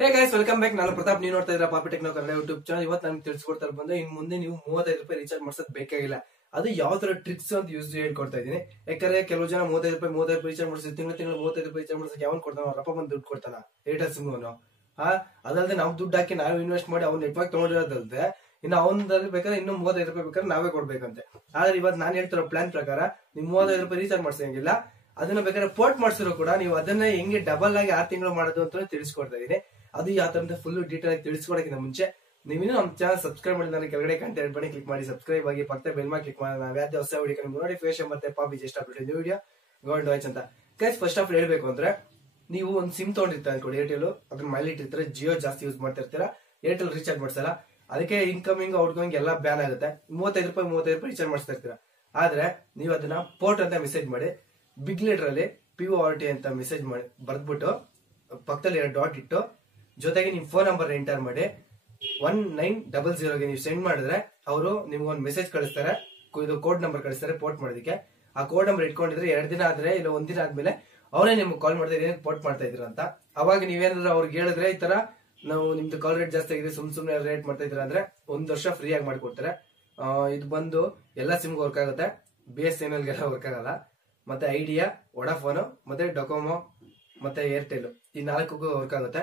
Hey guys welcome back ನಾನು ಪ್ರತಾಪ್. ನೀವು ನೋಡ್ತಾ ಇದ್ರ ಪಾಪಿ ಟೆಕ್ನೋ ಕನ್ನಡ ಯೂಟ್ಯೂಬ್ ಚಾನಲ್ ಇವತ್ತು ನಾನು ತಿಳಿಸ್ಕೊಡ್ತಾ ಬಂದ್ರೆ ಇನ್ ಮುಂದೆ ನೀವು ಮೂವತ್ತೈದು ರೂಪಾಯಿ ರೀಚಾರ್ಜ್ ಮಾಡ್ಸೋದು ಬೇಕಾಗಿಲ್ಲ. ಅದು ಯಾವ ತರ ಟ್ರಿಕ್ಸ್ ಅಂತ ಯೂಸ್ ಹೇಳ್ಕೊಡ್ತಾ ಇದೀನಿ ಯಾಕಂದ್ರೆ ಕೆಲವು ಜನ ಮೂವತ್ತೈದು ರೂಪಾಯಿ ಮೂವತ್ತೈದು ರೂಪಾಯಿ ರೀಚಾರ್ಜ್ ಮಾಡಿಸಿ ತಿಂಗಳು ತಿಂಗಳು ಮೂವತ್ತೈದು ರೂಪಾಯಿ ರೀಚಾರ್ಜ್ ಮಾಡಿಸಕ್ಕೆ ಯಾವನ್ ಕೊಡ್ತಾನ ಅವ್ರ ಅಪ್ಪ ಬಂದು ದುಡ್ಡು ಕೊಡ್ತಾನ. ಏರ್ಟೆಲ್ ಸಿಮ್ ಅವನು. ಹಾ ಅದಲ್ಲದೆ ನಾವು ದುಡ್ಡು ಹಾಕಿ ನಾವು ಇನ್ವೆಸ್ಟ್ ಮಾಡಿ ಅವ್ನ ನೆಟ್ವರ್ಕ್ ತಗೊಂಡಿರೋದಲ್ದೆ, ಇನ್ನು ಅವನದಲ್ಲಿ ಬೇಕಾದ್ರೆ ಇನ್ನು ಮೂವತ್ತೈದು ರೂಪಾಯಿ ಬೇಕಾದ್ರೆ ನಾವೇ ಕೊಡ್ಬೇಕಂತೆ. ಆದ್ರೆ ಇವತ್ತು ನಾನು ಹೇಳ್ತಿರೋ ಪ್ಲಾನ್ ಪ್ರಕಾರ ನೀವು ಮೂವತ್ತೈದು ರೂಪಾಯಿ ರೀಚಾರ್ಜ್ ಮಾಡ್ಸಂಗಿಲ್ಲ. ಅದನ್ನ ಬೇಕಾದ್ರೆ ಪೋರ್ಟ್ ಮಾಡ್ಸಿರೋ ಕೂಡ ನೀವು ಅದನ್ನ ಹೆಂಗೆ ಡಬಲ್ ಆಗಿ ಆರು ತಿಂಗಳು ಮಾಡೋದು ಅಂತ ತಿಳಿಸ್ಕೊಡ್ತಾ ಇದೀನಿ ಅದು ಯಾವ ತರ ಫುಲ್ ಡೀಟೇಲ್ ಆಗಿ ತಿಳಿಸ್ಕೊಡಕ್ಕಿಂತ ಮುಂಚೆ, ನೀವಿನ್ನೂ ನಮ್ಮ ಚಾನಲ್ ಸಬ್ಸ್ಕ್ರೈಬ್ ಮಾಡಿದ್ರೆ ಕೆಳಗಡೆ ಕಂಟೆಂಟ್ ಬನ್ನಿ ಕ್ಲಿಕ್ ಮಾಡಿ ಸಬ್ಸ್ಕ್ರೈಬ್ ಆಗಿ ಪಕ್ಕ ಬೆಲ್ ಮಾಡಿ ಕ್ಲಿಕ್ ಮಾಡಿ ನಾವು ಯಾವ್ದೇ ಹೊಸ ವಿಡಿಯೋ ನೋಡಿ ನೋಟಿಫಿಕೇಶನ್ ಮತ್ತೆ ಪಾಪಿ just update video gold voice ಅಂತ. ಕೈಸ್ ಫಸ್ಟ್ ಆಫ್ ಹೇಳ್ಬೇಕು ಅಂದ್ರೆ, ನೀವು ಒಂದು ಸಿಮ್ ತಗೊಂಡಿರ್ತಾರೆ ಅನ್ಕೊಂಡು ಏರ್ಟೆಲ್ ಅದ್ರ ಮೈಲ್ ಇಟ್ಟಿರ್ತಾರೆ ಜಿಯೋ ಜಾಸ್ತಿ ಯೂಸ್ ಮಾಡ್ತಾ ಇರ್ತೀರಾ ಏರ್ಟೆಲ್ ರೀಚಾರ್ಜ್ ಮಾಡ್ಸಲ್ಲ. ಅದಕ್ಕೆ ಇನ್ಕಮಿಂಗ್ ಔಟ್ ಗೋಯಿಂಗ್ ಎಲ್ಲ ಬ್ಯಾನ್ ಆಗುತ್ತೆ. ಮೂವತ್ತೈದು ರೂಪಾಯಿ ಮೂವತ್ತೈದು ರೂಪಾಯಿ ರೀಚಾರ್ಜ್ ಮಾಡಿಸ್ತಾ ಇರ್ತೀರಾ ಆದ್ರೆ ನೀವು ಅದನ್ನ ಪೋರ್ಟ್ ಅಂತ ಮೆಸೇಜ್ ಮಾಡಿ ಬಿಗ್ ಲೆಟರ್ ಅಲ್ಲಿ ಪಿ ಆರ್ ಟಿ ಅಂತ ಮೆಸೇಜ್ ಮಾಡಿ, ಬರ್ದ್ಬಿಟ್ಟು, ಪಕ್ಕದಲ್ಲಿ ಡಾಟ್ ಇಟ್ಟು ಜೊತೆಗೆ ನಿಮ್ ಫೋನ್ ನಂಬರ್ ಎಂಟರ್ ಮಾಡಿ. ಒನ್ ನೈನ್ ಡಬಲ್ ಜೀರೋಗೆ ನೀವು ಸೆಂಡ್ ಮಾಡಿದ್ರೆ ಅವರು ನಿಮ್ಗೆ ಒಂದು ಮೆಸೇಜ್ ಕಳಿಸ್ತಾರೆ. ಇದು ಕೋಡ್ ನಂಬರ್ ಕಳಿಸ್ತಾರೆ ಪೋರ್ಟ್ ಮಾಡೋದಕ್ಕೆ. ಆ ಕೋಡ್ ನಂಬರ್ ಇಟ್ಕೊಂಡಿದ್ರೆ ಎರಡು ದಿನ ಆದ್ರೆ ಇಲ್ಲ ಒಂದಿನ ಆದ್ಮೇಲೆ ಅವರೇ ನಿಮ್ಗೆ ಕಾಲ್ ಮಾಡ್ತಾ ಇದ್ರೆ ಪೋರ್ಟ್ ಮಾಡ್ತಾ ಇದ್ರ ಅಂತ. ಅವಾಗ ನೀವೇನಾದ್ರೂ ಅವ್ರಿಗೆ ಹೇಳಿದ್ರೆ ಈ ತರ ನಾವು ನಿಮ್ದು ಕಾಲ್ ರೇಟ್ ಜಾಸ್ತಿ ಆಗಿದೆ, ಸುಮ್ ಸುಮ್ನೆ ರೇಟ್ ಮಾಡ್ತಾ ಇದ್ರ ಅಂದ್ರೆ ಒಂದ್ ವರ್ಷ ಫ್ರೀ ಆಗಿ ಮಾಡ್ಕೊಡ್ತಾರೆ. ಇದು ಬಂದು ಎಲ್ಲಾ ಸಿಮ್ಗೆ ವರ್ಕ್ ಆಗುತ್ತೆ. ಬಿ ಎಸ್ ಎನ್ ಎಲ್ಗೆಲ್ಲ ವರ್ಕ್ ಆಗಲ್ಲ. ಮತ್ತೆ ಐಡಿಯಾ, ವಡಾಫೋನ್, ಮತ್ತೆ ಡೊಕೊಮೊ, ಮತ್ತೆ ಏರ್ಟೆಲ್ ಈ ನಾಲ್ಕು ವರ್ಕ್ ಆಗುತ್ತೆ.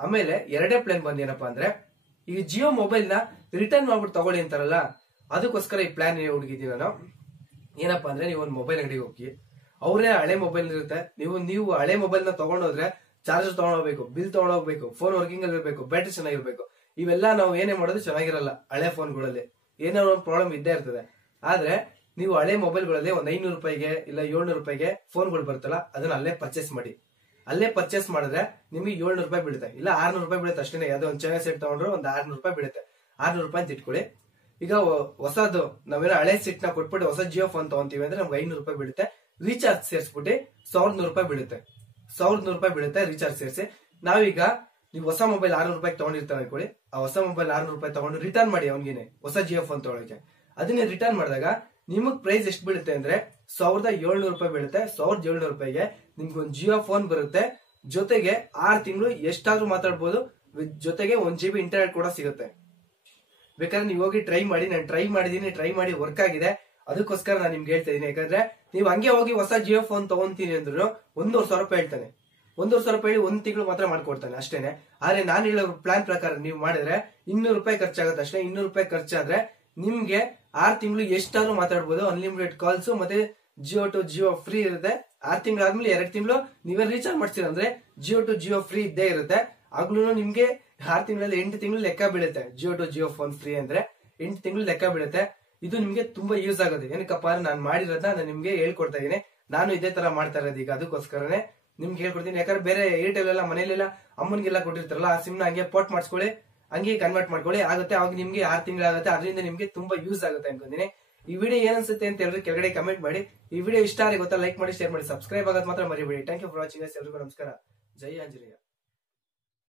ಆಮೇಲೆ ಎರಡೇ ಪ್ಲಾನ್ ಬಂದ್ ಏನಪ್ಪಾ ಅಂದ್ರೆ, ಈ ಜಿಯೋ ಮೊಬೈಲ್ನ ರಿಟರ್ನ್ ಮಾಡ್ಬಿಟ್ಟು ತಗೊಳ್ಳಿ ಅಂತಾರಲ್ಲ, ಅದಕ್ಕೋಸ್ಕರ ಈ ಪ್ಲಾನ್ ಹುಡುಗಿದ್ದೀನಿ ನಾನು ಏನಪ್ಪಾ ಅಂದ್ರೆ ನೀವು ಒಂದು ಮೊಬೈಲ್ ಅಂಗಡಿಗೆ ಹೋಗಿ, ಅವರೇ ಹಳೆ ಮೊಬೈಲ್ ಇರುತ್ತೆ, ನೀವು ನೀವು ಹಳೆ ಮೊಬೈಲ್ನ ತಗೊಂಡೋದ್ರೆ ಚಾರ್ಜರ್ ತಗೊಂಡೋಗ್ಬೇಕು ಬಿಲ್ ತಗೊಂಡೋಗ್ಬೇಕು ಫೋನ್ ವರ್ಕಿಂಗ್ ಅಲ್ಲಿ ಇರಬೇಕು ಬ್ಯಾಟ್ರಿ ಚೆನ್ನಾಗಿರ್ಬೇಕು, ಇವೆಲ್ಲ ನಾವು ಏನೇ ಮಾಡೋದು ಚೆನ್ನಾಗಿರಲ್ಲ, ಹಳೆ ಫೋನ್ಗಳಲ್ಲಿ ಏನೋ ಒಂದು ಪ್ರಾಬ್ಲಮ್ ಇದ್ದೇ ಇರ್ತದೆ. ಆದ್ರೆ ನೀವು ಹಳೆ ಮೊಬೈಲ್ಗಳಲ್ಲಿ ಒಂದ್ ಐನೂರು ರೂಪಾಯಿಗೆ ಇಲ್ಲ ಏಳ್ನೂರು ರೂಪಾಯಿಗೆ ಫೋನ್ಗಳು ಬರ್ತಲ್ಲ ಅದನ್ನ ಅಲ್ಲೇ ಪರ್ಚೇಸ್ ಮಾಡಿ. ಅಲ್ಲೇ ಪರ್ಚೇಸ್ ಮಾಡಿದ್ರೆ ನಿಮಗೆ ಏಳ್ನೂರು ರೂಪಾಯಿ ಬೀಳುತ್ತೆ. ಇಲ್ಲ ಆರ್ನೂರು ರೂಪಾಯಿ ಬೀಳುತ್ತೆ ಅಷ್ಟೇ ಯಾವ್ದೋ ಒಂದು ಚೈನಾ ಸೆಟ್ ತಗೊಂಡ್ರೆ ಒಂದು ಆರ್ನೂರು ರೂಪಾಯಿ ಬೀಳುತ್ತೆ. ಆರ್ನೂರು ರೂಪಾಯಿ ಅಂತ ಇಟ್ಕೊಳ್ಳಿ. ಈಗ ಹೊಸದು, ನಾವೇನೋ ಹಳೆ ಸೆಟ್ನ ಕೊಟ್ಬಿಟ್ಟು ಹೊಸ ಜಿಯೋ ಫೋನ್ ತಗೊಂತೀವಿ ಅಂದ್ರೆ ನಮ್ಗೆ ಐನೂರು ರೂಪಾಯಿ ಬೀಳುತ್ತೆ. ರೀಚಾರ್ಜ್ ಸೇರಿಸ್ಬಿಟ್ಟು ಸಾವಿರದ ನೂರು ರೂಪಾಯಿ ಬೀಳುತ್ತೆ. ಸಾವಿರದ ನೂರು ರೂಪಾಯಿ ಬೀಳುತ್ತೆ ರೀಚಾರ್ಜ್ ಸೇರಿಸಿ. ನಾವೀಗ ನೀವು ಹೊಸ ಮೊಬೈಲ್ ಆರ್ನೂರು ರೂಪಾಯಿ ತಗೊಂಡಿರ್ತಾರೆ ಅನ್ಕೊಳ್ಳಿ ಆ ಹೊಸ ಮೊಬೈಲ್ ಆರ್ನೂರು ರೂಪಾಯಿ ತಗೊಂಡು ರಿಟರ್ನ್ ಮಾಡಿ ಅವನಿಗೆ ಹೊಸ ಜಿಯೋ ಫೋನ್ ತಗೊಳಕ್ಕೆ ಅದನ್ನೇ ರಿಟರ್ನ್ ಮಾಡಿದಾಗ ನಿಮಗ್ ಪ್ರೈಸ್ ಎಷ್ಟು ಬೀಳುತ್ತೆ ಅಂದ್ರೆ ಸಾವಿರದ ಏಳ್ನೂರು ರೂಪಾಯಿ ಬೀಳುತ್ತೆ, ಸಾವಿರದ ಏಳ್ನೂರು ರೂಪಾಯಿಗೆ ನಿಮ್ಗೆ ಒಂದು ಜಿಯೋ ಫೋನ್ ಬರುತ್ತೆ. ಜೊತೆಗೆ ಆರ್ ತಿಂಗಳು ಎಷ್ಟಾದ್ರೂ ಮಾತಾಡ್ಬೋದು ಜೊತೆಗೆ ಒಂದ್ ಜಿ ಬಿ ಇಂಟರ್ನೆಟ್ ಕೂಡ ಸಿಗುತ್ತೆ. ಬೇಕಾದ್ರೆ ನೀವು ಹೋಗಿ ಟ್ರೈ ಮಾಡಿ, ನಾನು ಟ್ರೈ ಮಾಡಿದೀನಿ ಟ್ರೈ ಮಾಡಿ ವರ್ಕ್ ಆಗಿದೆ. ಅದಕ್ಕೋಸ್ಕರ ನಾನು ನಿಮ್ಗೆ ಹೇಳ್ತಾ ಇದೀನಿ ಯಾಕಂದ್ರೆ ನೀವು ಹಂಗೆ ಹೋಗಿ ಹೊಸ ಜಿಯೋ ಫೋನ್ ತಗೊಂತೀನಿ ಅಂದ್ರು ಒಂದೂವರೆ ಸಾವಿರ ರೂಪಾಯಿ ಹೇಳ್ತಾನೆ. ಒಂದೂವರೆ ಸಾವಿರ ರೂಪಾಯಿ ಒಂದ್ ತಿಂಗಳು ಮಾತ್ರ ಮಾಡ್ಕೊಡ್ತಾನೆ ಅಷ್ಟೇನೆ. ಆದ್ರೆ ನಾನು ಹೇಳೋ ಪ್ಲಾನ್ ಪ್ರಕಾರ ನೀವು ಮಾಡಿದ್ರೆ ಇನ್ನೂರು ರೂಪಾಯಿ ಖರ್ಚಾಗುತ್ತೆ ಅಷ್ಟೇ. ಇನ್ನೂರು ರೂಪಾಯಿ ಖರ್ಚಾದ್ರೆ ನಿಮ್ಗೆ ಆರ್ ತಿಂಗಳು ಎಷ್ಟಾದ್ರೂ ಮಾತಾಡ್ಬೋದು ಅನ್ಲಿಮಿಟೆಡ್ ಕಾಲ್ಸ್ ಮತ್ತೆ ಜಿಯೋ ಟು ಜಿಯೋ ಫ್ರೀ ಇರುತ್ತೆ. ಆರ್ ತಿಂಗಳಾದ್ಮೇಲೆ ಎರಡು ತಿಂಗಳು ನೀವೇ ರೀಚಾರ್ಜ್ ಮಾಡ್ತೀರ ಅಂದ್ರೆ ಜಿಯೋ ಟು ಜಿಯೋ ಫ್ರೀ ಇದ್ದೇ ಇರುತ್ತೆ. ಆಗ್ಲೂ ನಿಮ್ಗೆ ಆರ್ ತಿಂಗಳಲ್ಲಿ ಎಂಟು ತಿಂಗಳು ಲೆಕ್ಕ ಬೀಳುತ್ತೆ. Jio to Jio phone free ಅಂದ್ರೆ ಎಂಟು ತಿಂಗಳು ಲೆಕ್ಕ ಬೀಳುತ್ತೆ. ಇದು ನಿಮ್ಗೆ ತುಂಬಾ ಯೂಸ್ ಆಗುತ್ತೆ ಏನಕ್ಕಪ್ಪ ನಾನು ಮಾಡಿರೋದನ್ನ ನಾನು ನಿಮ್ಗೆ ಹೇಳ್ಕೊಡ್ತಾ ಇದ್ದೀನಿ. ನಾನು ಇದೇ ತರ ಮಾಡ್ತಾ ಇರೋದು ಈಗ ಅದಕ್ಕೋಸ್ಕರನೇ. ನಿಮ್ಗೆ ಹೇಳ್ಕೊಡ್ತೀನಿ. ಯಾಕಂದ್ರೆ ಬೇರೆ ಏರ್ಟೆಲ್ ಎಲ್ಲ ಮನೇಲೆಲ್ಲ ಅಮ್ಮನಿಗೆಲ್ಲ ಕೊಟ್ಟಿರ್ತಾರಲ್ಲ, ಆ ಸಿಮ್ನ ಹಂಗೆ ಪೋರ್ಟ್ ಮಾಡಿಸ್ಕೊಳ್ಳಿ. ಹಂಗೆ ಕನ್ವರ್ಟ್ ಮಾಡ್ಕೊಳ್ಳಿ. ಆಗುತ್ತೆ, ಅವಾಗ ನಿಮ್ಗೆ ಆರ್ ತಿಂಗಳಾಗುತ್ತೆ. ಅದರಿಂದ ನಿಮ್ಗೆ ತುಂಬಾ ಯೂಸ್ ಆಗುತ್ತೆ ಅನ್ಕೊಂತೀನಿ ಈ ವಿಡಿಯೋ ಏನ್ ಅನ್ಸುತ್ತೆ ಅಂತ ಹೇಳಿದ್ರೆ ಕೆಳಗಡೆ ಕಮೆಂಟ್ ಮಾಡಿ. ಈ ವಿಡಿಯೋ ಇಷ್ಟ ಆಗಿ ಗೊತ್ತಾ ಲೈಕ್ ಮಾಡಿ ಶೇರ್ ಮಾಡಿ ಸಬ್ಸ್ಕ್ರೈಬ್ ಆಗೋದು ಮಾತ್ರ ಮರಿಬೇಡಿ. ಥ್ಯಾಂಕ್ ಯು ಫಾರ್ ವಾಚಿಂಗ್ ಎಲ್ಲರಿಗೂ ನಮಸ್ಕಾರ. ಜೈ ಆಂಜನೇಯ.